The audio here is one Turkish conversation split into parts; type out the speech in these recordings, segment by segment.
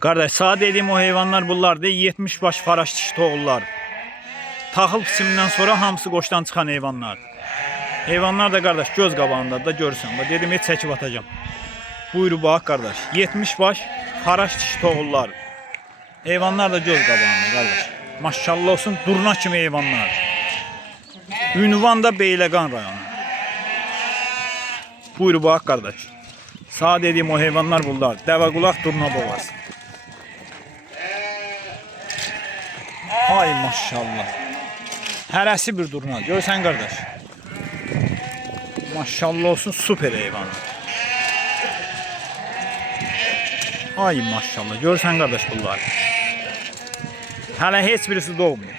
Kardeş sağ dediğim o hayvanlar bunlardır. 70 baş faraş dişi toğullar. Taxıl bisimindən sonra hamısı qoşdan çıxan heyvanlar. Heyvanlar da kardeş göz qabağında da görürsən. Bax dedim heç çəkib atacağım. Buyur bax kardeş. 70 baş faraş dişi toğullar. Heyvanlar da göz qabağında kardeş. Maşallah olsun durna kimi heyvanlar. Ünvan da Beyləqan rayonu. Buyur bax kardeş. Sağ dediğim o heyvanlar bunlar. Dəvəqulaq durna boğaz. Ay maşallah. Hərəsi bir durna. Görsən kardeş. Maşallah olsun süper heyvan. Ay maşallah. Görsən kardeş bunlar. Hələ heç birisi doğmuyor.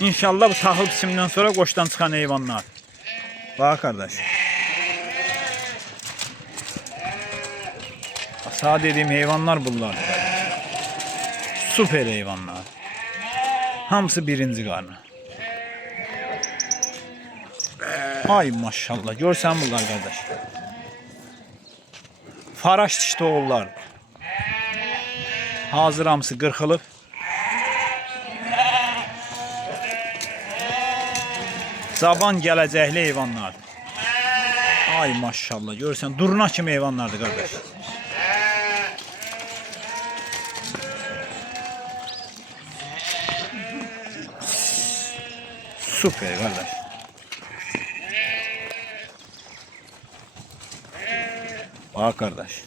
İnşallah bu taxıl bisimindən sonra qoşdan çıxan heyvanlar. Bax kardeş. Sağ dediğim heyvanlar bunlar. Süper heyvanlar. Hamısı birinci qarnı. Ay maşallah. Görsən bunlar kardeş. Faraş dişli oğullar. Hazır hamısı qırxılıb. Zaban gələcəkli heyvanlar. Ay maşallah. Görsən durna kimi heyvanlardır kardeş. Süper kardeş. Bak kardeş.